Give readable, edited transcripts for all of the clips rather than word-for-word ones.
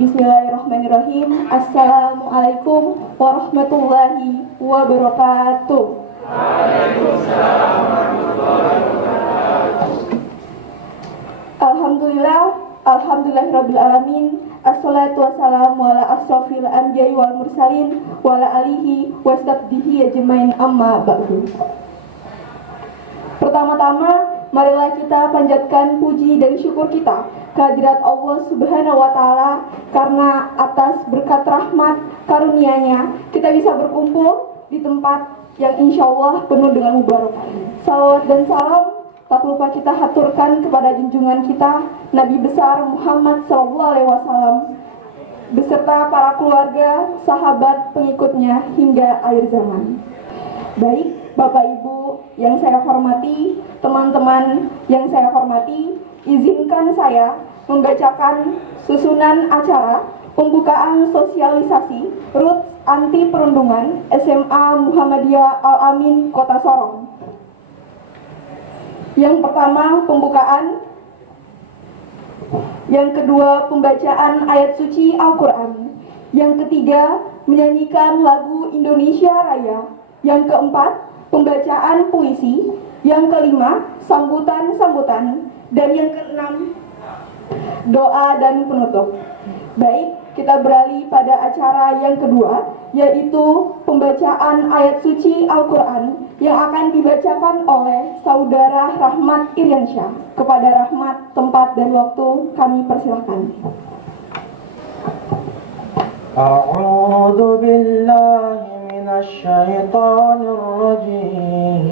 Bismillahirrahmanirrahim. Assalamualaikum warahmatullahi wabarakatuh. Waalaikumsalam warahmatullahi wabarakatuh. Alhamdulillahirabbil alamin. Assalatu wassalamu ala asrofil anbiya'i wal mursalin wa ala alihi washabbihi ajmain, amma ba'du. Pertama-tama, marilah kita panjatkan puji dan syukur kita kehadirat Allah Subhanahu wa Ta'ala, karena atas berkat rahmat karunia-Nya kita bisa berkumpul di tempat yang insya Allah penuh dengan mubarakah. Salawat dan salam tak lupa kita haturkan kepada junjungan kita Nabi besar Muhammad SAW beserta para keluarga, sahabat, pengikutnya hingga akhir zaman. Baik, Bapak Ibu yang saya hormati, teman-teman yang saya hormati, izinkan saya membacakan susunan acara pembukaan sosialisasi RUT Anti Perundungan SMA Muhammadiyah Al-Amin Kota Sorong. Yang pertama, pembukaan. Yang kedua, pembacaan ayat suci Al-Quran. Yang ketiga, menyanyikan lagu Indonesia Raya. Yang keempat, pembacaan puisi. Yang kelima, sambutan-sambutan. Dan yang keenam, doa dan penutup. Baik, kita beralih pada acara yang kedua, yaitu pembacaan ayat suci Al-Quran yang akan dibacakan oleh Saudara Rahmat Iriansyah. Kepada Rahmat, tempat dan waktu kami persilahkan. A'udzu billahi minasy syaithanir rajim.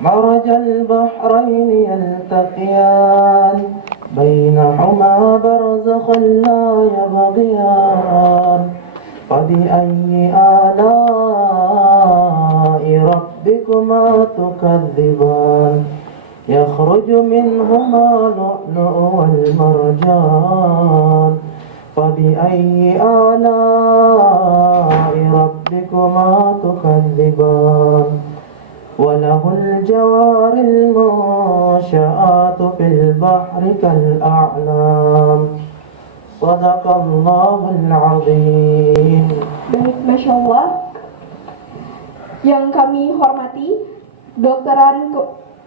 Marajal bahraini yaltaqiyan بينهما برزخ لا يبغيان فبأي آلاء ربكما تكذبان يخرج منهما اللؤلؤ والمرجان فبأي آلاء ربكما تكذبان وله الجوار المنشآت في البحر كالأعلام صدق الله العظيم. Baik, Masya Allah. Yang kami hormati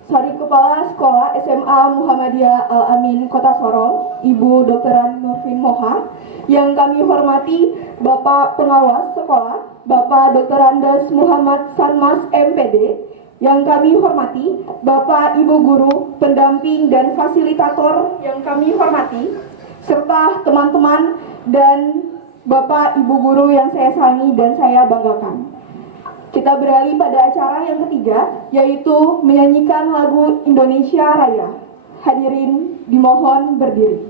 Kepala Sekolah SMA Muhammadiyah Al-Amin Kota Sorong, Ibu Dokteran Nurfin Moha. Yang kami hormati Bapak Pengawas Sekolah, Bapak Dr. Andes Muhammad Sanmas MPD. Yang kami hormati Bapak Ibu Guru, pendamping dan fasilitator yang kami hormati, serta teman-teman dan Bapak Ibu Guru yang saya sayangi dan saya banggakan. Kita beralih pada acara yang ketiga, yaitu menyanyikan lagu Indonesia Raya. Hadirin dimohon berdiri.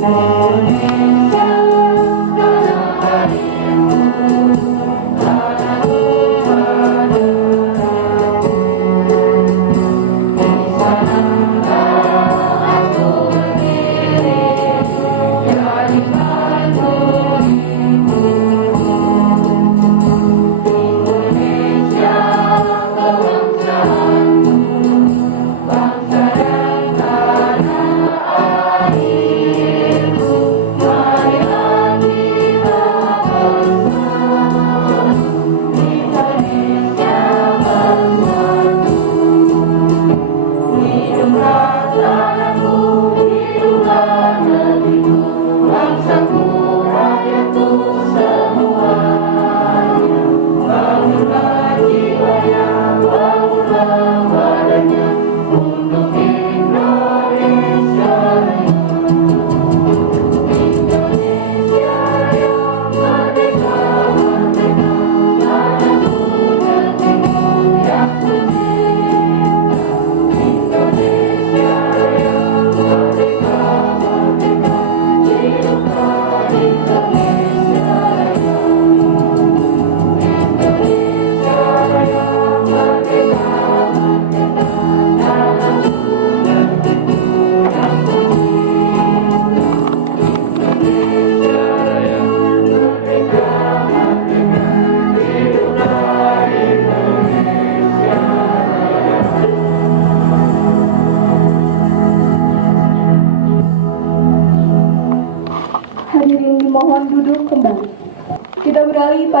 Indonesia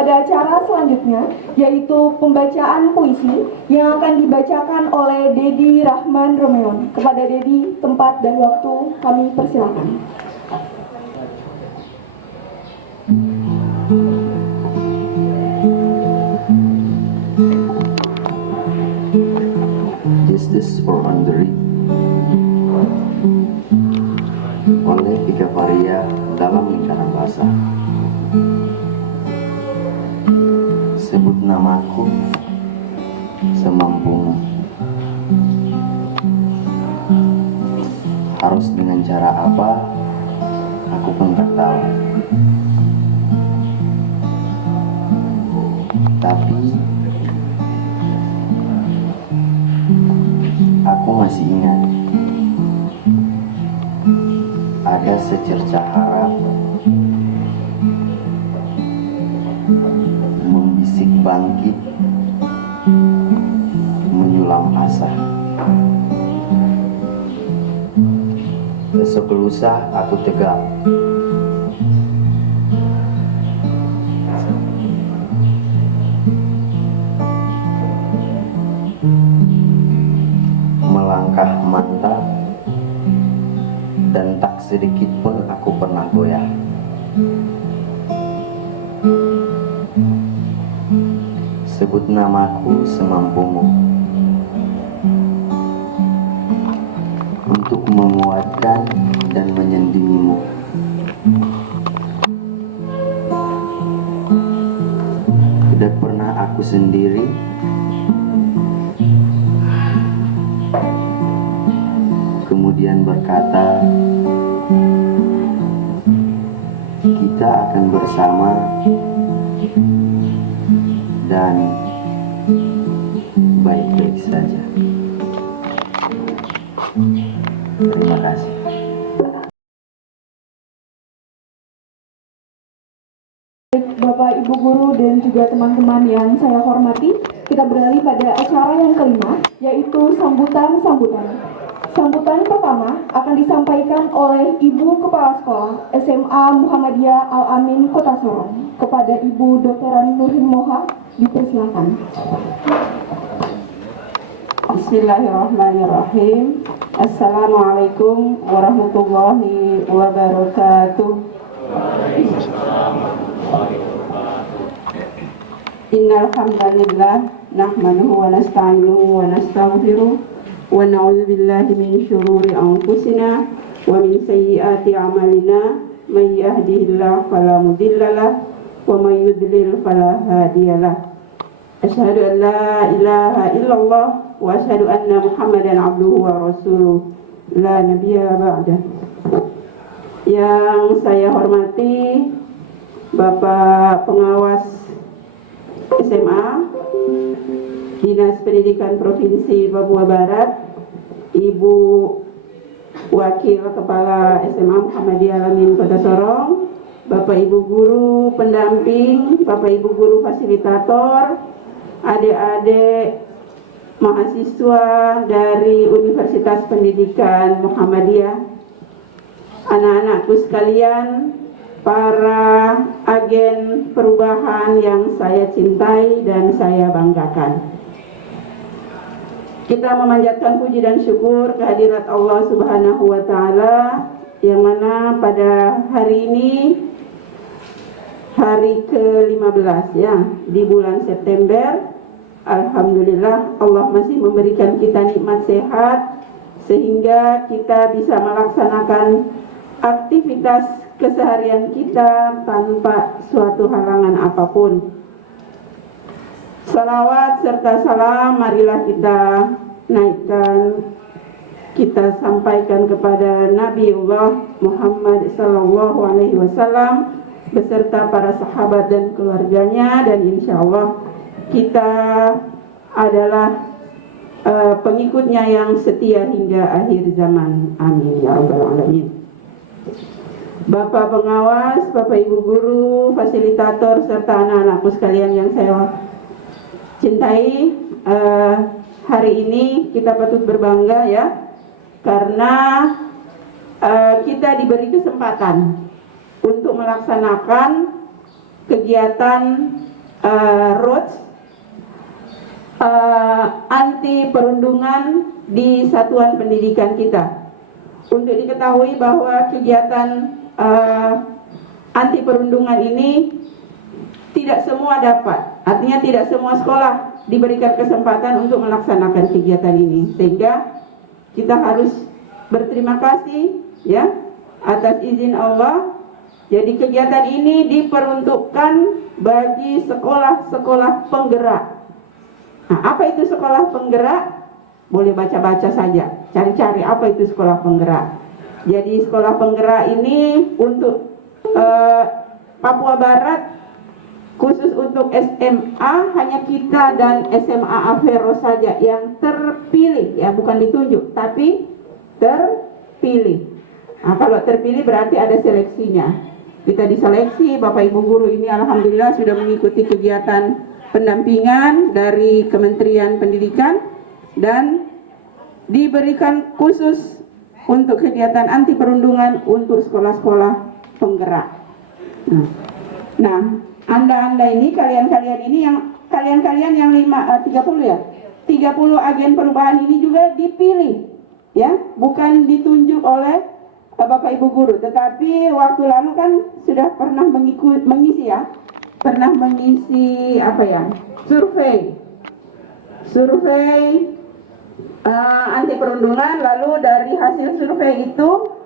kepada acara selanjutnya, yaitu pembacaan puisi yang akan dibacakan oleh Dedi Rahman Romeon. Kepada Dedi, tempat dan waktu kami persilakan. Justice for Andri oleh Vika Varia dalam lingkaran bahasa. Sebut namaku semampumu. Harus dengan cara apa, aku pun tak tahu. Tapi aku masih ingat ada secercah harap membisik bangkit, menyulam asa. Esok lusa aku tegak, melangkah mantap, dan tak sedikit pun aku pernah goyah. Sebut namaku semampumu untuk menguatkan dan menyendirimu. Tidak pernah aku sendiri, kemudian berkata, kita akan bersama dan baik-baik saja. Terima kasih. Bapak, Ibu guru, dan juga teman-teman yang saya hormati, kita beralih pada acara yang kelima, yaitu sambutan-sambutan. Sambutan pertama akan disampaikan oleh Ibu Kepala Sekolah SMA Muhammadiyah Al-Amin Kota Sorong. Kepada Ibu Dr. Nurin Moha, dipersilakan. Bismillahirrahmanirrahim. Assalamualaikum warahmatullahi wabarakatuh. Innal hamdalillah nahmaduhu wa nasta'inuhu wa nastaghfiruh wa na'udzu billahi min syururi anfusina wa min sayyiati a'malina may yahdihillahu fala mudhillalah wa may yudlil fala hadiyalah. Asyhadu an la ilaha illallah wa asyhadu anna Muhammadan abduhu wa rasuluh la nabiyya ba'dah. Yang saya hormati Bapak Pengawas SMA Dinas Pendidikan Provinsi Papua Barat, Ibu Wakil Kepala SMA Muhammadiyah Al-Amin Kota Sorong, Bapak Ibu Guru Pendamping, Bapak Ibu Guru Fasilitator, adik-adik mahasiswa dari Universitas Pendidikan Muhammadiyah, anak-anakku sekalian, para agen perubahan yang saya cintai dan saya banggakan. Kita memanjatkan puji dan syukur kehadirat Allah Subhanahu wa Ta'ala, yang mana pada hari ini hari ke-15 ya, di bulan September. Alhamdulillah Allah masih memberikan kita nikmat sehat sehingga kita bisa melaksanakan aktivitas keseharian kita tanpa suatu halangan apapun. Salawat serta salam marilah kita naikkan, kita sampaikan kepada Nabiullah Muhammad SAW beserta para sahabat dan keluarganya, dan insya Allah kita adalah pengikutnya yang setia hingga akhir zaman. Amin ya rabbal alamin. Bapak pengawas, Bapak Ibu guru, fasilitator, serta anak-anakku sekalian yang saya cintai, hari ini kita patut berbangga ya, karena kita diberi kesempatan untuk melaksanakan kegiatan Roads anti perundungan di satuan pendidikan kita. Untuk diketahui bahwa kegiatan anti perundungan ini tidak semua dapat, artinya tidak semua sekolah diberikan kesempatan untuk melaksanakan kegiatan ini, sehingga kita harus berterima kasih ya atas izin Allah. Jadi kegiatan ini diperuntukkan bagi sekolah-sekolah penggerak. Nah, apa itu sekolah penggerak? Boleh baca-baca saja, cari-cari apa itu sekolah penggerak. Jadi sekolah penggerak ini untuk Papua Barat, khusus untuk SMA hanya kita dan SMA Avero saja yang terpilih, ya bukan ditunjuk, tapi terpilih. Nah, kalau terpilih berarti ada seleksinya. Kita diseleksi, Bapak Ibu guru ini alhamdulillah sudah mengikuti kegiatan pendampingan dari Kementerian Pendidikan dan diberikan khusus untuk kegiatan anti perundungan untuk sekolah-sekolah penggerak. Nah, Anda ini kalian-kalian ini yang 30 ya. 30 agen perubahan ini juga dipilih ya, bukan ditunjuk oleh Bapak Ibu guru, tetapi waktu lalu kan sudah pernah mengisi ya. Pernah mengisi survei anti perundungan, lalu dari hasil survei itu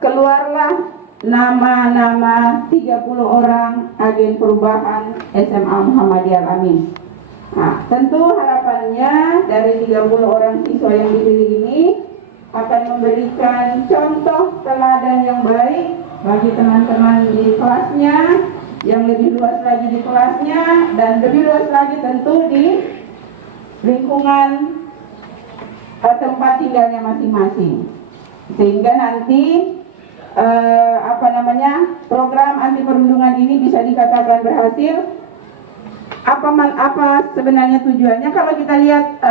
keluarlah nama-nama 30 orang agen perubahan SMA Muhammadiyah Al-Amin. Nah, tentu harapannya dari 30 orang siswa yang dipilih ini akan memberikan contoh teladan yang baik bagi teman-teman di kelasnya, yang lebih luas lagi di kelasnya, dan lebih luas lagi tentu di lingkungan tempat tinggalnya masing-masing, sehingga nanti program anti perundungan ini bisa dikatakan berhasil. Apa sebenarnya tujuannya? Kalau kita lihat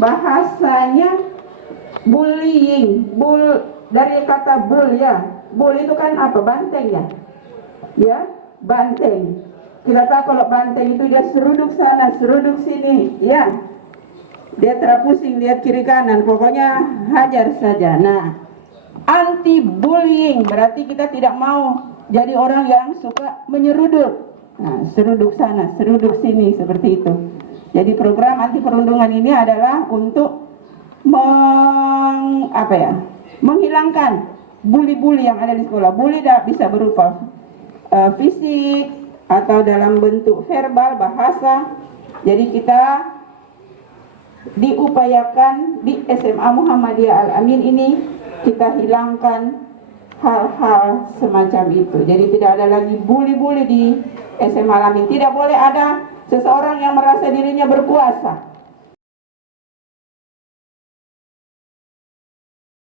bahasanya bullying, dari kata bull ya, bull itu kan apa? Banteng ya, ya banteng. Kita tahu kalau banteng itu dia seruduk sana, seruduk sini, ya. Dia terpusing, lihat kiri kanan, pokoknya hajar saja. Nah, anti bullying berarti kita tidak mau jadi orang yang suka menyeruduk. Nah, seruduk sana, seruduk sini, seperti itu. Jadi program anti perundungan ini adalah untuk menghilangkan bully-bully yang ada di sekolah. Bully bisa berupa fisik atau dalam bentuk verbal, bahasa. Jadi kita diupayakan di SMA Muhammadiyah Al-Amin ini kita hilangkan hal-hal semacam itu. Jadi tidak ada lagi bully-bully di SMA Al-Amin. Tidak boleh ada seseorang yang merasa dirinya berkuasa.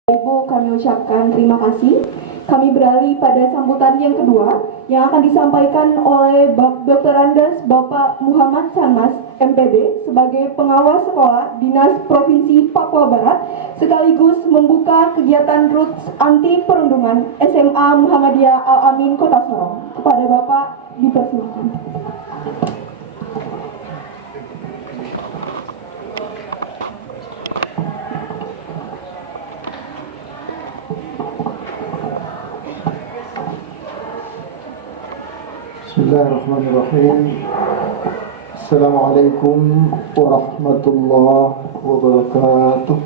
Ibu, kami ucapkan terima kasih. Kami beralih pada sambutan yang kedua yang akan disampaikan oleh Dr. Andes Bapak Muhammad Sanmas, MPD, sebagai pengawas sekolah Dinas Provinsi Papua Barat, sekaligus membuka kegiatan Roots Anti Perundungan SMA Muhammadiyah Al-Amin Kota Sorong. Kepada Bapak dipersilakan. Bismillahirrahmanirrahim. Assalamualaikum warahmatullahi wabarakatuh.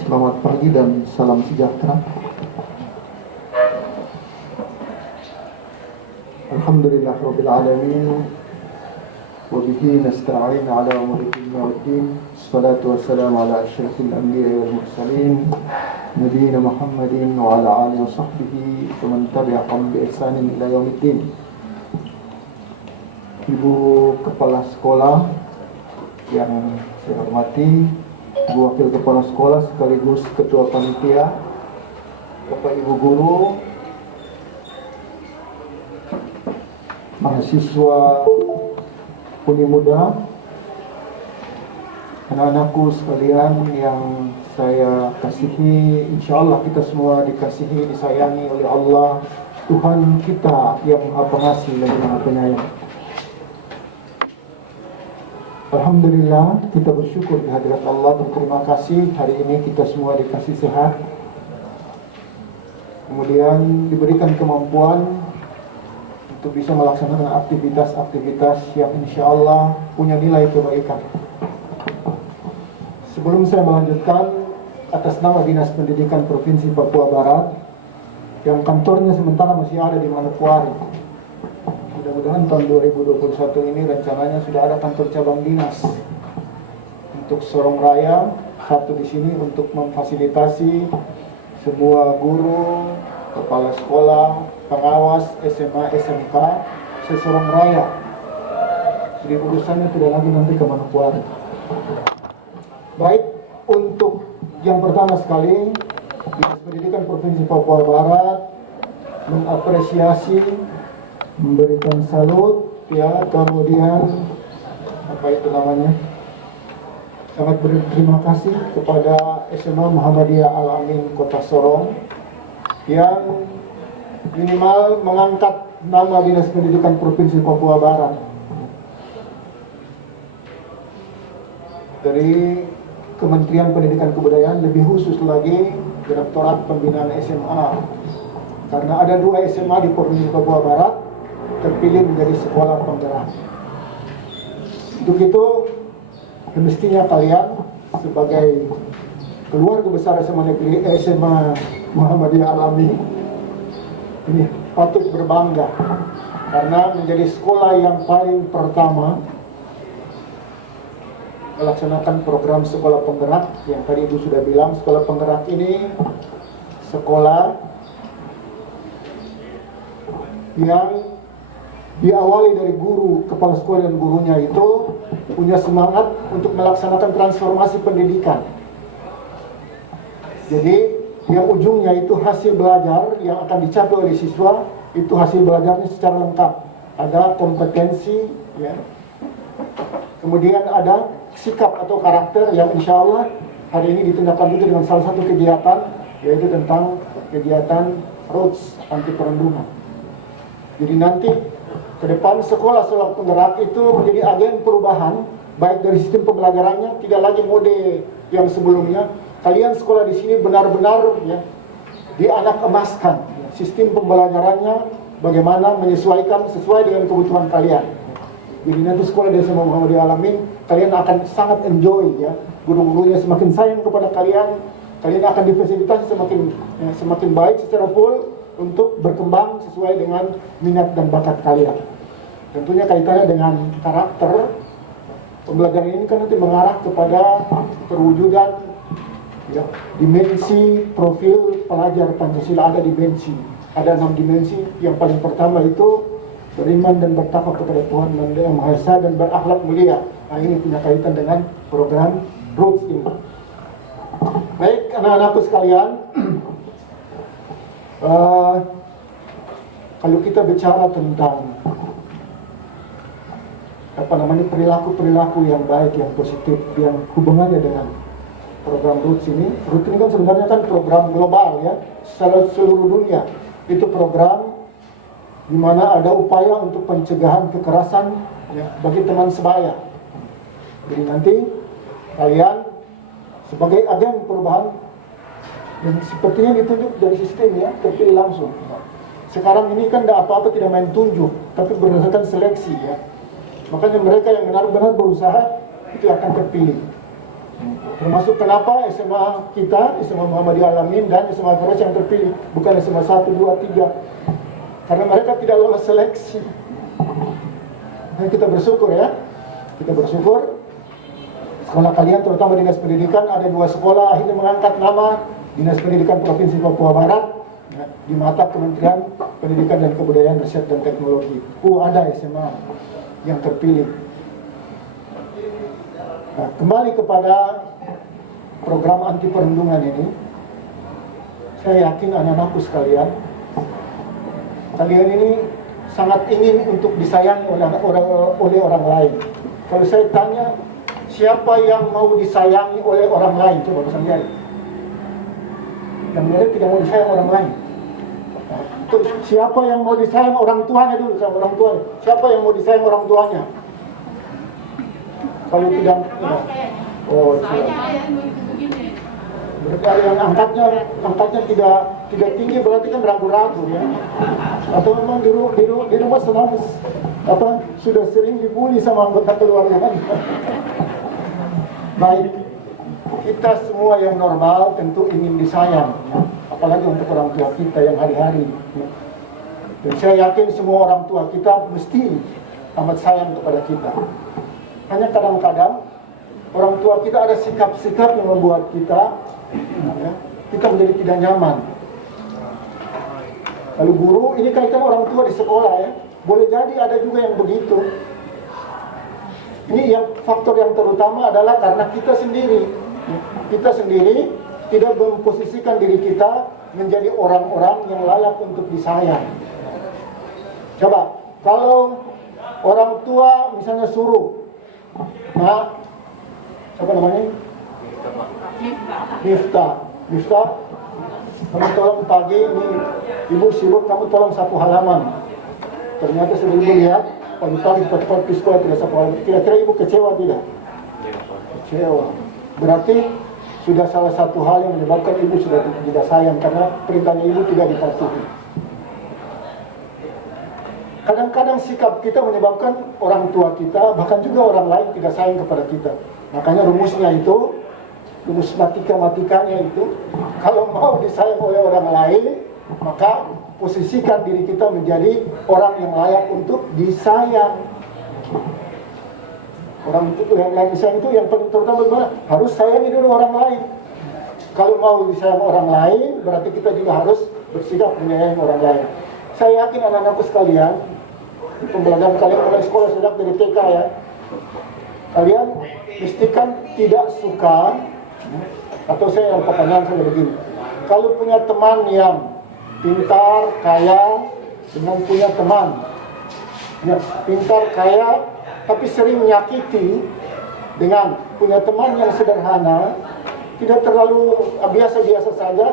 Selamat pagi dan salam sejahtera. Alhamdulillahirabbil alamin. Wa bihi nasta'in ala umuri dunya waddin. Wassalatu wassalamu ala asyrafil anbiya'i wal mursalin nabiyina Muhammadin wa ala alihi wa sahbihi wa man tabi'ahum bi ihsanin ila yaumiddin. Ibu Kepala Sekolah yang saya hormati, Ibu Wakil Kepala Sekolah sekaligus Ketua Panitia, Bapak Ibu Guru, mahasiswa Uni Muda, anak-anakku sekalian yang saya kasihi, insya Allah kita semua dikasihi, disayangi oleh Allah, Tuhan kita yang Maha Pengasih dan Maha Penyayang. Alhamdulillah, kita bersyukur di hadirat Allah, berterima kasih hari ini kita semua dikasih sehat, kemudian diberikan kemampuan untuk bisa melaksanakan aktivitas-aktivitas yang insya Allah punya nilai kebaikan. Sebelum saya melanjutkan, atas nama Dinas Pendidikan Provinsi Papua Barat yang kantornya sementara masih ada di Manokwari, mudah-mudahan tahun 2021 ini rencananya sudah ada kantor cabang dinas untuk Sorong Raya, satu di sini untuk memfasilitasi semua guru, kepala sekolah, pengawas SMA, SMK se-Sorong Raya. Jadi urusannya tidak lagi nanti ke Manokwari. Baik, untuk yang pertama sekali, Dinas Pendidikan Provinsi Papua Barat mengapresiasi, memberikan salut, ya, kemudian apa itu namanya, sangat berterima kasih kepada SMA Muhammadiyah Al-Amin Kota Sorong yang minimal mengangkat nama Dinas Pendidikan Provinsi Papua Barat dari Kementerian Pendidikan Kebudayaan, lebih khusus lagi Direktorat Pembinaan SMA, karena ada 2 SMA di Provinsi Papua Barat terpilih menjadi sekolah penggerak. Untuk itu, semestinya kalian sebagai keluarga besar SMA Muhammadiyah Al-Amin ini patut berbangga karena menjadi sekolah yang paling pertama melaksanakan program sekolah penggerak yang tadi Ibu sudah bilang. Sekolah penggerak ini sekolah yang diawali dari guru, kepala sekolah dan gurunya itu punya semangat untuk melaksanakan transformasi pendidikan. Jadi yang ujungnya itu hasil belajar yang akan dicapai oleh siswa, itu hasil belajarnya secara lengkap. Ada kompetensi, ya. Kemudian ada sikap atau karakter yang insya Allah hari ini ditindaklanjuti dengan salah satu kegiatan, yaitu tentang kegiatan ROTS, anti perundungan. Jadi nanti ke depan sekolah-sekolah penggerak itu menjadi agen perubahan, baik dari sistem pembelajarannya, tidak lagi mode yang sebelumnya. Kalian sekolah di sini benar-benar, ya, dianak emaskan sistem pembelajarannya, bagaimana menyesuaikan sesuai dengan kebutuhan kalian. Jadi nanti sekolah di SMA Muhammadiyah Al-Amin, kalian akan sangat enjoy, ya. Guru-gurunya semakin sayang kepada kalian, kalian akan difasilitasi semakin baik secara full untuk berkembang sesuai dengan minat dan bakat kalian. Tentunya kaitannya dengan karakter pembelajaran ini kan nanti mengarah kepada perwujudan, ya, dimensi profil pelajar Pancasila. Ada dimensi, ada 6 dimensi. Yang paling pertama itu beriman dan bertakwa kepada Tuhan Yang Maha Esa dan berakhlak mulia. Nah, ini punya kaitan dengan program ROTS ini. Baik, anak-anakku sekalian, kalau kita bicara tentang perilaku-perilaku yang baik, yang positif, yang hubungannya dengan program ROTS ini kan sebenarnya kan program global, ya, secara seluruh dunia. Itu program di mana ada upaya untuk pencegahan kekerasan, ya, bagi teman sebaya. Jadi nanti kalian sebagai agen perubahan yang sepertinya ditunjuk dari sistem, ya, terpilih langsung. Sekarang ini kan tidak apa-apa, tidak main tunjuk, tapi berdasarkan seleksi, ya. Makanya mereka yang benar-benar berusaha itu akan terpilih. Termasuk kenapa SMA kita, SMA Muhammadiyah Al-Amin dan SMA Faras yang terpilih, bukan SMA 1, 2, 3. Karena mereka tidak lolos seleksi. Dan kita bersyukur, ya. Kita bersyukur sekolah kalian, terutama Dinas Pendidikan, ada 2 sekolah akhirnya mengangkat nama Dinas Pendidikan Provinsi Papua Barat, ya, di mata Kementerian Pendidikan dan Kebudayaan, Riset dan Teknologi. Ada SMA yang terpilih. Nah, kembali kepada program anti perundungan ini, saya yakin anak-anakku sekalian, kalian ini sangat ingin untuk disayangi oleh orang lain. Kalau saya tanya, siapa yang mau disayangi oleh orang lain? Coba bisa lihat. Yang merit tidak mau disayang orang lain. Tuh, siapa yang mau disayang orang tuanya dulu sama orang tuanya? Siapa yang mau disayang orang tuanya? Kalau tidak, oh siapa? Berarti yang angkatnya tidak tinggi berarti kan ragu-ragu ya. Atau memang di rumah selama sudah sering dibully sama anggota keluarga kan. Baik, kita semua yang normal tentu ingin disayang ya. Apalagi untuk orang tua kita yang hari-hari ya. Dan saya yakin semua orang tua kita mesti amat sayang kepada kita. Hanya kadang-kadang orang tua kita ada sikap-sikap yang membuat kita ya, kita menjadi tidak nyaman. Lalu guru, ini kaitan orang tua di sekolah ya, boleh jadi ada juga yang begitu. Ini yang faktor yang terutama adalah karena kita sendiri tidak memposisikan diri kita menjadi orang-orang yang layak untuk disayang. Coba, kalau orang tua misalnya suruh, nah, apa namanya? Miftah, kamu tolong pagi ini ibu sibuk, kamu tolong sapu halaman. Ternyata sudah ibu lihat pagi-pagi cepat-cepat di sekolah tidak sapu halaman. Kira-kira ibu kecewa tidak? Kecewa. Berarti sudah salah satu hal yang menyebabkan ibu sudah tidak sayang karena perintahnya ibu tidak dipatuhi. Kadang-kadang sikap kita menyebabkan orang tua kita, bahkan juga orang lain tidak sayang kepada kita. Makanya rumus matematikanya itu, kalau mau disayang oleh orang lain, maka posisikan diri kita menjadi orang yang layak untuk disayang. Orang yang layak disayang itu yang paling terutama bagaimana? Harus sayangi dulu orang lain. Kalau mau disayang orang lain, berarti kita juga harus bersikap menyayangi orang lain. Saya yakin anak-anakku sekalian, pembelajaran kalian mulai sekolah sejak dari TK ya, kalian mestikan tidak suka, atau saya yang pertanyaan saya begini, kalau punya teman yang pintar, kaya, dengan punya teman ya, pintar, kaya, tapi sering menyakiti, dengan punya teman yang sederhana, tidak terlalu biasa-biasa saja,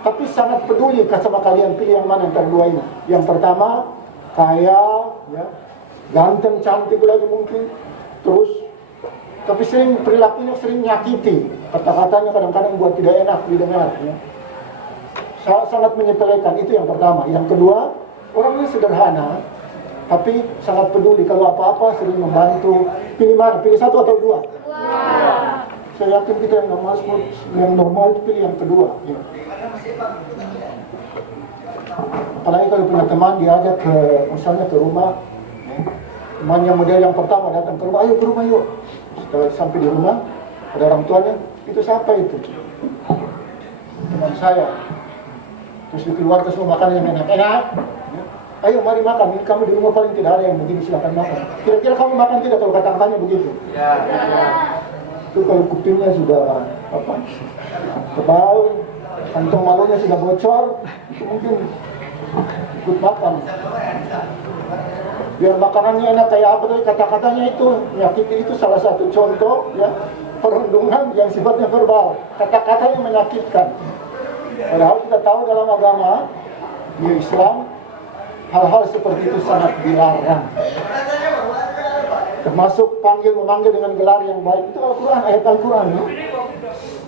tapi sangat peduli sama kalian, pilih yang mana antara dua ini. Yang pertama, kaya, ya, ganteng, cantik lagi mungkin, terus tapi sering perilakunya sering menyakiti, kata-katanya kadang-kadang buat tidak enak didengar ya. Sangat menyepelekan, itu yang pertama. Yang kedua, orangnya sederhana tapi sangat peduli, kalau apa-apa sering membantu. Pilih mana? Pilih satu atau dua? Saya yakin kita yang normal itu pilih yang kedua ya. Apalagi kalau punya teman diajak ke, misalnya ke rumah ya. Teman yang model yang pertama datang ke rumah, ayo ke rumah yuk. Setelah sampai di rumah, ada orang tuanya, itu siapa itu? Teman saya. Terus dikeluarkan semua makanan yang enak-enak. Ya. Ayo mari makan, ini kamu di rumah paling tidak ada yang begini, silakan makan. Kira-kira kamu makan tidak kalau kata-katanya begitu? Ya. Itu kalau kupingnya sudah tebal, kantong malunya sudah bocor, itu mungkin ikut makan. Biar makanannya enak kayak apa tuh, kata-katanya itu menyakiti, itu salah satu contoh ya perundungan yang sifatnya verbal, kata-katanya menyakitkan. Padahal kita tahu dalam agama di Islam hal-hal seperti itu sangat dilarang. Termasuk memanggil dengan gelar yang baik, itu Al-Quran, ayat Al-Quran ya.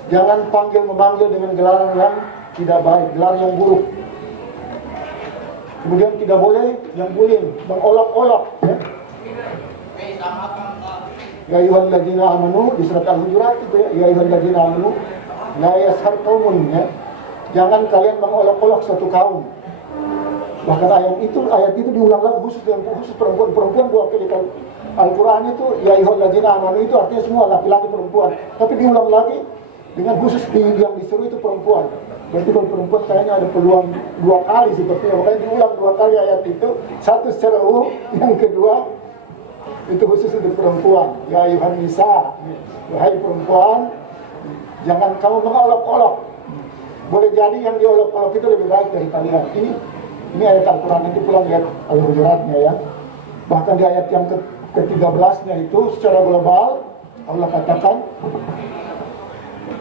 Jangan memanggil dengan gelar yang tidak baik, gelar yang buruk. Kemudian tidak boleh yang bullying, mengolok-olok ya. Ya ayyuhalladzina amanu, di surat Al-Hujurat itu ya, ya ayyuhalladzina amanu la yashar qaumun ya. Jangan kalian mengolok-olok suatu kaum. Bahkan ayat itu diulang lagi khusus perempuan dua kali. Al-Quran itu ya ayyuhalladzina amanu itu artinya semua laki-laki perempuan, tapi diulang lagi dengan khusus yang disuruh itu perempuan. Berarti kalau perempuan kayaknya ada peluang dua kali sepertinya, makanya diulang dua kali ayat itu, satu secara umum, yang kedua itu khusus untuk perempuan. Ya ayyuhan nisa, wahai perempuan, jangan kamu mengolok-olok. Boleh jadi yang diolok-olok itu lebih baik dari kalian. Ini ayat Al-Quran, itu pulang lihat Al-Hujuratnya ya. Bahkan di ayat yang ke-13-nya itu secara global Allah katakan,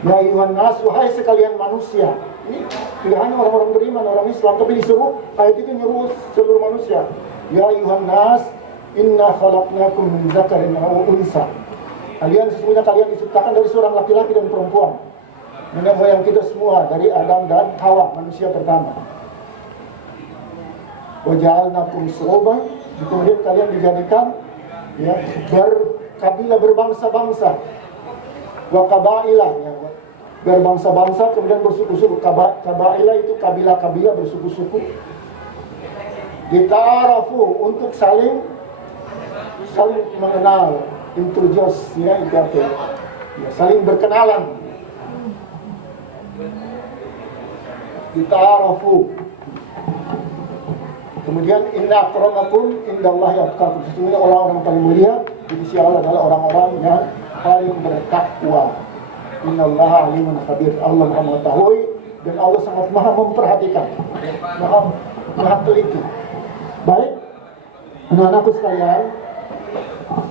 ya ayyuhan nas, wahai sekalian manusia. Ini Tidak hanya orang-orang beriman, orang Islam, tapi disuruh, ayat itu nyuruh seluruh manusia. Ya ayuhan nas, inna khalaqnakum min dzakarin wa unsa. Sesungguhnya kalian diciptakan dari seorang laki-laki dan perempuan. Nenek moyang kita semua dari Adam dan Hawa, manusia pertama. Wa ja'alnakum syu'uban, kemudian kalian dijadikan ya berkabilah, berbangsa-bangsa. Wa qabaila, ya, berbangsa-bangsa, kemudian bersuku-suku. Qabaila itu kabilah-kabilah bersuku-suku. Dita'arafu, untuk saling mengenal, introduce, ya, itu apa ya, saling berkenalan. Dita'arafu. Kemudian inna akramakum indallahi atqakum. Sesungguhnya orang-orang paling mulia di sisi Allah adalah orang-orang yang paling bertakwa. Innallaha alimun khabir. Allah Maha mengetahui dan Allah sangat Maha memperhatikan, Maha teliti. Baik, anak-anakku sekalian,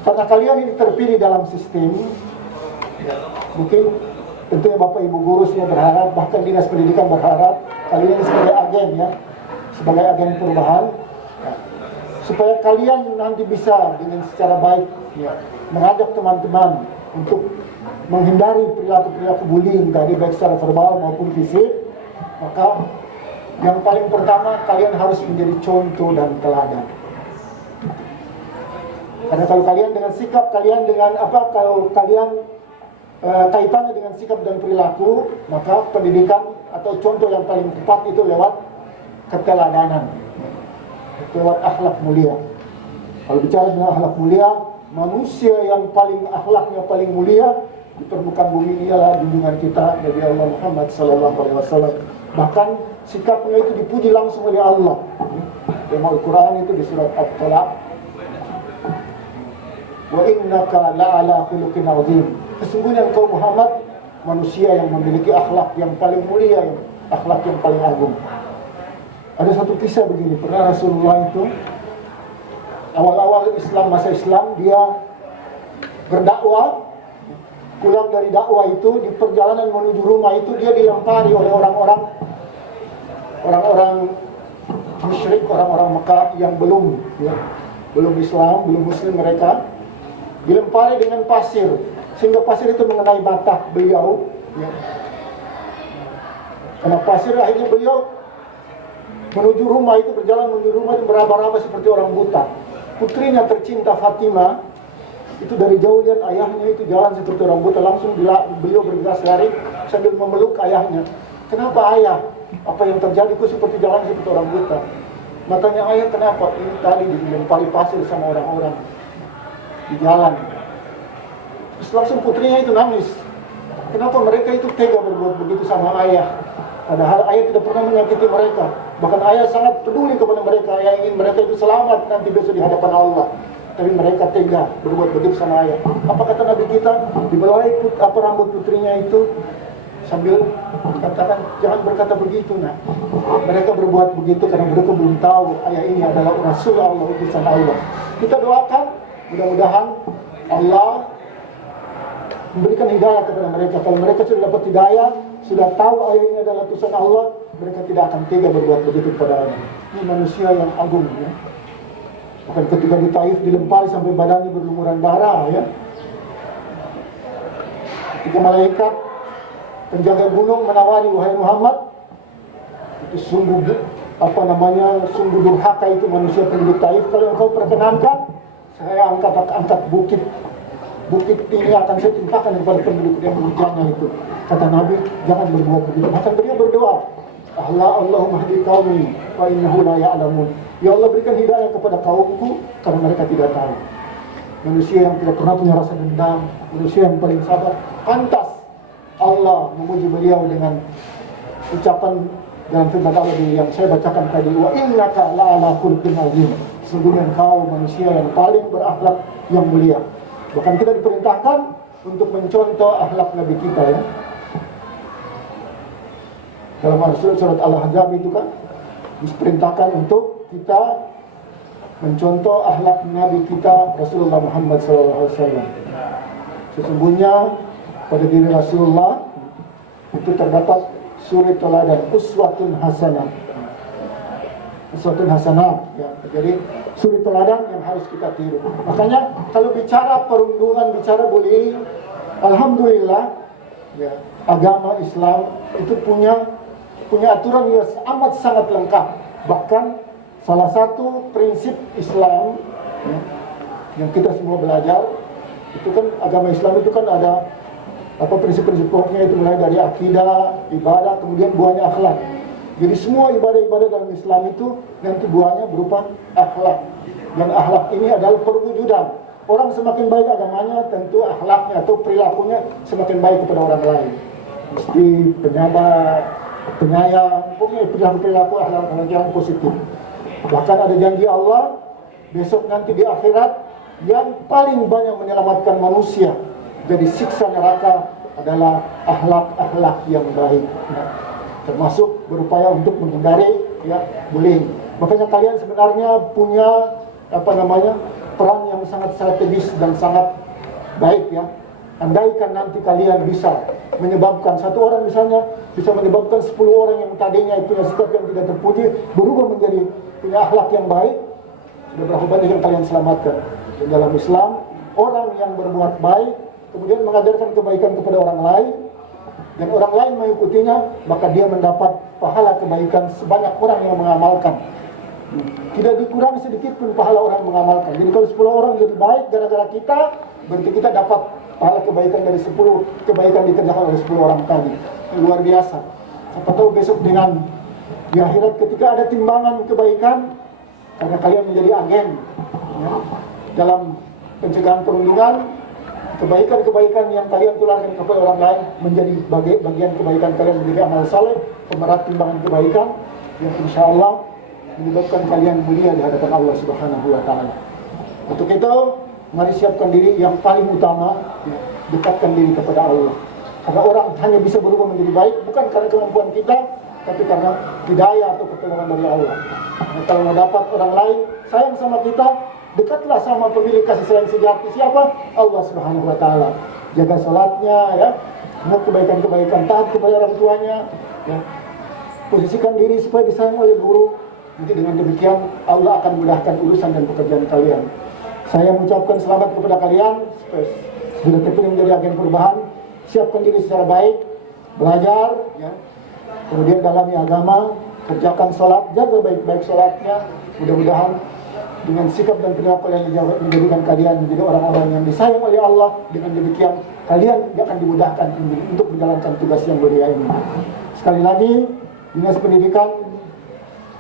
karena kalian ini terpilih dalam sistem, mungkin tentunya Bapak Ibu guru semua berharap, bahkan Dinas Pendidikan berharap kalian ini sebagai agen, ya, sebagai agen perubahan, ya, supaya kalian nanti bisa dengan secara baik, ya, mengajak teman-teman untuk menghindari perilaku-perilaku bullying dari baik secara verbal maupun fisik. Maka yang paling pertama, kalian harus menjadi contoh dan teladan. Karena kalau kalian dengan sikap kalian dengan apa, kalau kalian kaitannya dengan sikap dan perilaku, maka pendidikan atau contoh yang paling tepat itu lewat keteladanan, lewat akhlak mulia. Kalau bicara tentang akhlak mulia, manusia yang paling akhlaknya paling mulia di permukaan bumi ini adalah junjungan kita Nabi Allah Muhammad SAW. Bahkan sikapnya itu dipuji langsung oleh Allah. Dalam Al-Quran itu di surat At-Talaq, wa innaka la'ala khuluqin azim. Sesungguhnya engkau Muhammad manusia yang memiliki akhlak yang paling mulia, akhlak yang paling agung. Ada satu kisah begini, pernah Rasulullah itu awal-awal Islam, masa Islam, dia berdakwah. Pulang dari dakwah itu, di perjalanan menuju rumah itu dia dilempari oleh orang-orang musyrik, orang-orang Mekah yang belum Islam, belum Muslim mereka, dilempari dengan pasir sehingga pasir itu mengenai mata beliau, ya. Karena pasir, akhirnya beliau menuju rumah itu, berjalan menuju rumah itu meraba-raba seperti orang buta. Putrinya tercinta Fatimah itu dari jauh lihat ayahnya itu jalan seperti orang buta, langsung beliau bergegas lari sambil memeluk ayahnya. Kenapa ayah? Apa yang terjadi? Kok seperti jalan seperti orang buta? Matanya ayah, kenapa? Ini tadi dilempari pasir sama orang-orang di jalan. Terus langsung putrinya itu nangis. Kenapa mereka itu tega berbuat begitu sama ayah? Padahal ayah tidak pernah menyakiti mereka. Bahkan ayah sangat peduli kepada mereka. Ayah ingin mereka itu selamat nanti besok di hadapan Allah. Tapi mereka tega berbuat begitu sama ayah. Apa kata Nabi kita? Dibelai rambut putrinya itu sambil katakan, jangan berkata begitu, nak. Mereka berbuat begitu karena mereka belum tahu ayah ini adalah Rasul Allah, utusan Allah. Kita doakan mudah-mudahan Allah memberikan hidayah kepada mereka. Kalau mereka sudah dapat hidayah, sudah tahu ayah ini adalah utusan Allah, mereka tidak akan tega berbuat begitu kepada ayah. Ini manusia yang agung, ya. Bahkan ketika di Taif dilempari sampai badannya berlumuran darah, ya. Ketika malaikat penjaga gunung menawari, wahai Muhammad, itu sungguh sungguh durhaka itu manusia penduduk Taif. Kalau engkau perkenankan, saya angkat bukit ini akan saya timpakan kepada penduduk yang hujannya itu. Kata Nabi, jangan berbuat begitu. Bahkan beliau berdoa, Allahumma hdi qaumi fa innahu la ya'lamun. Ya Allah, berikan hidayah kepada kaumku karena mereka tidak tahu. Manusia yang tidak pernah punya rasa dendam, manusia yang paling sabar, pantas Allah memuji beliau dengan ucapan dan firman Allah yang saya bacakan tadi, wa innaka la'ala khuluqin azim. Sesungguhnya engkau manusia yang paling berakhlak yang mulia. Bahkan kita diperintahkan untuk mencontoh akhlak Nabi kita, ya. Dalam surat Al-Ahzab itu kan diperintahkan untuk kita mencontoh akhlak Nabi kita Rasulullah Muhammad SAW. Sesungguhnya pada diri Rasulullah itu terdapat suri teladan, uswatun hasanah. Uswatun hasanah ya. Jadi suri teladan yang harus kita tiru. Makanya kalau bicara perundungan, bicara bullying, alhamdulillah ya, agama Islam itu punya aturan yang amat sangat lengkap. Bahkan salah satu prinsip Islam ya, yang kita semua belajar itu kan, agama Islam itu kan ada prinsip-prinsip pokoknya, itu mulai dari akidah, ibadah, kemudian buahnya akhlak. Jadi semua ibadah-ibadah dalam Islam itu nanti buahnya berupa akhlak. Dan akhlak ini adalah perwujudan. Orang semakin baik agamanya, tentu akhlaknya atau perilakunya semakin baik kepada orang lain. Mesti penyabar, penyayang, pokoknya perilaku akhlak yang positif. Bahkan ada janji Allah besok nanti di akhirat, yang paling banyak menyelamatkan manusia dari siksa neraka adalah akhlak-akhlak yang baik. Nah, termasuk berupaya untuk menghindari ya bullying. Makanya kalian sebenarnya punya peran yang sangat strategis dan sangat baik ya. Andaikan nanti kalian bisa menyebabkan satu orang misalnya bisa menyebabkan 10 orang yang tadinya punya sikap yang tidak terpuji berubah menjadi punya akhlak yang baik, sudah berapa banyak yang kalian selamatkan. Dan dalam Islam, orang yang berbuat baik kemudian mengajarkan kebaikan kepada orang lain dan orang lain mengikutinya, maka dia mendapat pahala kebaikan sebanyak orang yang mengamalkan. Tidak dikurangi sedikit pun pahala orang yang mengamalkan. Jadi kalau 10 orang jadi baik gara-gara kita, berarti kita dapat pahala kebaikan dari 10 kebaikan dikerjakan oleh 10 orang tadi. Luar biasa. Siapa tahu besok dengan di akhirat ketika ada timbangan kebaikan, karena kalian menjadi agen ya, dalam pencegahan perundungan, kebaikan-kebaikan yang kalian tularkan kepada orang lain menjadi bagian kebaikan kalian, menjadi amal saleh, pemerat timbangan kebaikan yang insya Allah menyebabkan kalian mulia di hadapan Allah Subhanahu wa Ta'ala. Untuk itu, mari siapkan diri yang paling utama, ya, dekatkan diri kepada Allah. Karena orang hanya bisa berubah menjadi baik bukan karena kemampuan kita, tapi karena hidayah atau pertolongan dari Allah. Nah, kalau mau dapat orang lain sayang sama kita, dekatlah sama pemilik kasih sayang sejati. Siapa? Allah Subhanahu wa Ta'ala. Jaga salatnya ya, mau kebaikan-kebaikan, taat kepada orang tuanya ya. Posisikan diri supaya disayang oleh guru. Nanti dengan demikian Allah akan mudahkan urusan dan pekerjaan kalian. Saya mengucapkan selamat kepada kalian sudah terpilih menjadi agen perubahan. Siapkan diri secara baik, belajar ya. Kemudian dalami agama, kerjakan sholat, jaga baik-baik sholatnya. Mudah-mudahan dengan sikap dan perilaku yang menjadikan kalian menjadi orang-orang yang disayang oleh Allah. Dengan demikian kalian akan dimudahkan untuk menjalankan tugas yang mulia ini. Sekali lagi, Dinas Pendidikan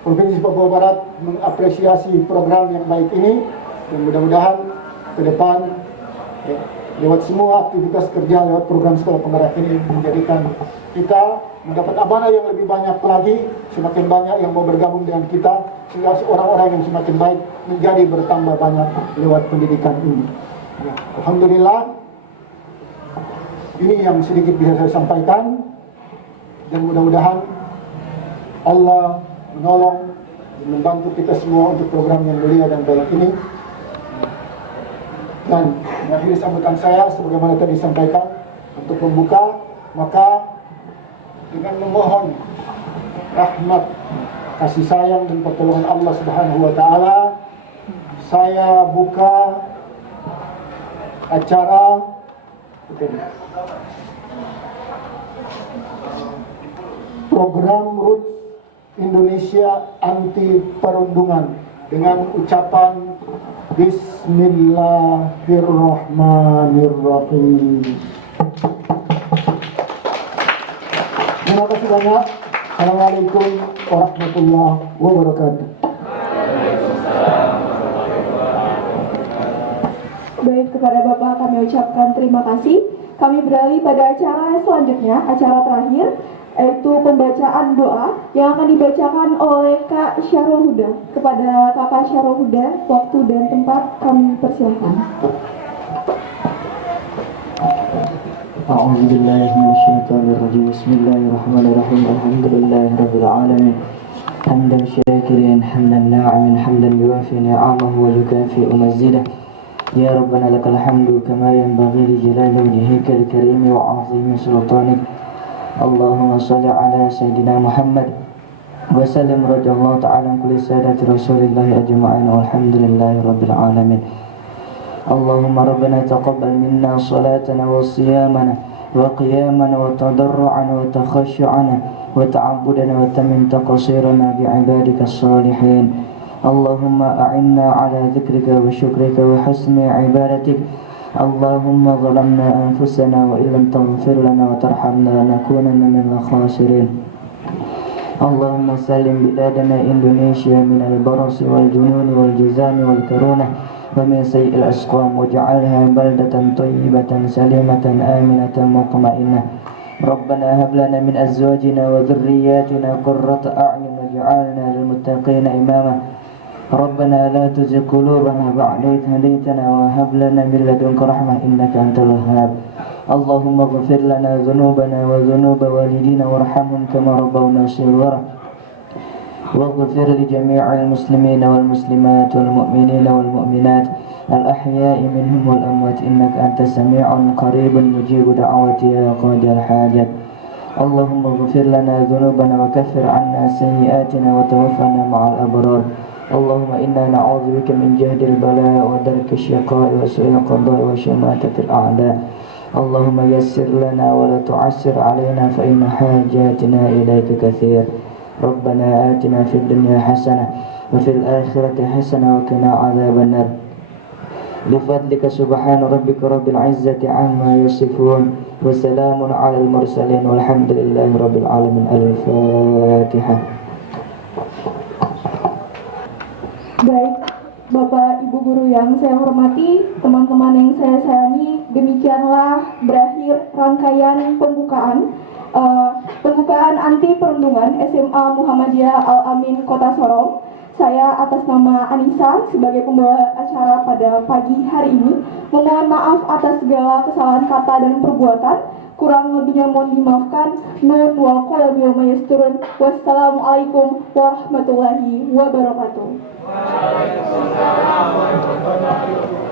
Provinsi Papua Barat mengapresiasi program yang baik ini, dan mudah-mudahan ke depan ya, lewat semua aktivitas kerja lewat program sekolah penggerak ini menjadikan kita mendapat amanah yang lebih banyak lagi, semakin banyak yang mau bergabung dengan kita, sehingga orang-orang yang semakin baik menjadi bertambah banyak lewat pendidikan ini ya. Alhamdulillah, ini yang sedikit bisa saya sampaikan, dan mudah-mudahan Allah menolong dan membantu kita semua untuk program yang mulia dan baik ini. Dan mengakhiri sambutan saya sebagaimana tadi disampaikan, untuk membuka, maka dengan memohon rahmat, kasih sayang dan pertolongan Allah Subhanahu wa Ta'ala, saya buka acara program Roots Indonesia Anti Perundungan dengan ucapan Bismillahirrahmanirrahim. Terima kasih banyak. Assalamualaikum warahmatullahi wabarakatuh. Baik, kepada Bapak kami ucapkan terima kasih. Kami beralih pada acara selanjutnya, acara terakhir, yaitu pembacaan doa yang akan dibacakan oleh Kak Syarul Huda. Kepada Kakak Syarul Huda, waktu dan tempat kami persilahkan. أعوذ بالله من الشيطان الرجيم بسم الله الرحمن الرحيم الحمد لله رب العالمين حمدا شاكرين حمدا ناعما حمدا يوافي نعمه ويكافئ مزيده يا ربنا لك الحمد كما ينبغي لجلال وجهك الكريم وعظيم سلطانك Allahumma salli ala Sayyidina Muhammad wa sallim radhiyallahu ta'ala an kulli sadati Rasulillahi ajma'in walhamdulillahi rabbil alamin. Allahumma rabbana taqabbal minna salatana wa siyamana wa qiyamana wa tadarru'ana wa takhashu'ana wa ta'abbudana wa tamin taqsirana bi'ibadika as-salihin. Allahumma a'inna ala dzikrika wa syukrika wa husni ibadatik. Allahumma zalamna anfusana wa illam taghfir lana wa tarhamna lanakunanna minal khasirin. Allahumma salim biladana Indonesia minal barasi wal jununi wal jizami wal karunah wa min sayyi'il asqam waj'alha baldatan thayyibatan salimatan aminatan mutma'innah. Rabbana hab lana min azwajina wa dhurriyyatina qurrata a'yun waj'alna lil muttaqina imama. Rabbana la tuzigh qulubana ba'da idh hadaytana wa hab lana min ladunka rahmah innaka antal wahhab. Allahumma ighfir lana dhunubana wa dhunuba walidina warhamhum kama rabbawna shighara. واغفر لجميع المسلمين والمسلمات والمؤمنين والمؤمنات الأحياء منهم والأموات إنك أنت سميع قريب مجيب دعوتي يا قاضي الحاجات. اللهم اغفر لنا ذنوبنا وكفر عنا سيئاتنا وتوفنا مع الأبرار. اللهم إنا نعوذ بك من جهد البلاء ودرك الشقاء وسوء القضاء وشماتة الأعداء. اللهم يسر لنا ولا تعسر علينا فإن حاجاتنا إليك كثير. ربنا آتنا في الدنيا حسنة وفي الآخرة حسنة وقنا عذاب النار. بفضلك سبحان ربك رب العزة عما يصفون وسلام على المرسلين والحمد لله رب العالمين. الفاتحة. Baik, Bapak Ibu Guru yang saya hormati, teman-teman yang saya sayangi, demikianlah berakhir rangkaian pembukaan anti perundungan SMA Muhammadiyah Al-Amin Kota Sorong. Saya atas nama Anissa sebagai pembawa acara pada pagi hari ini memohon maaf atas segala kesalahan kata dan perbuatan. Kurang lebihnya mohon dimaafkan. Nun wal qalam yawma yasturun. Wassalamualaikum warahmatullahi wabarakatuh. Waalaikumsalam warahmatullahi wabarakatuh.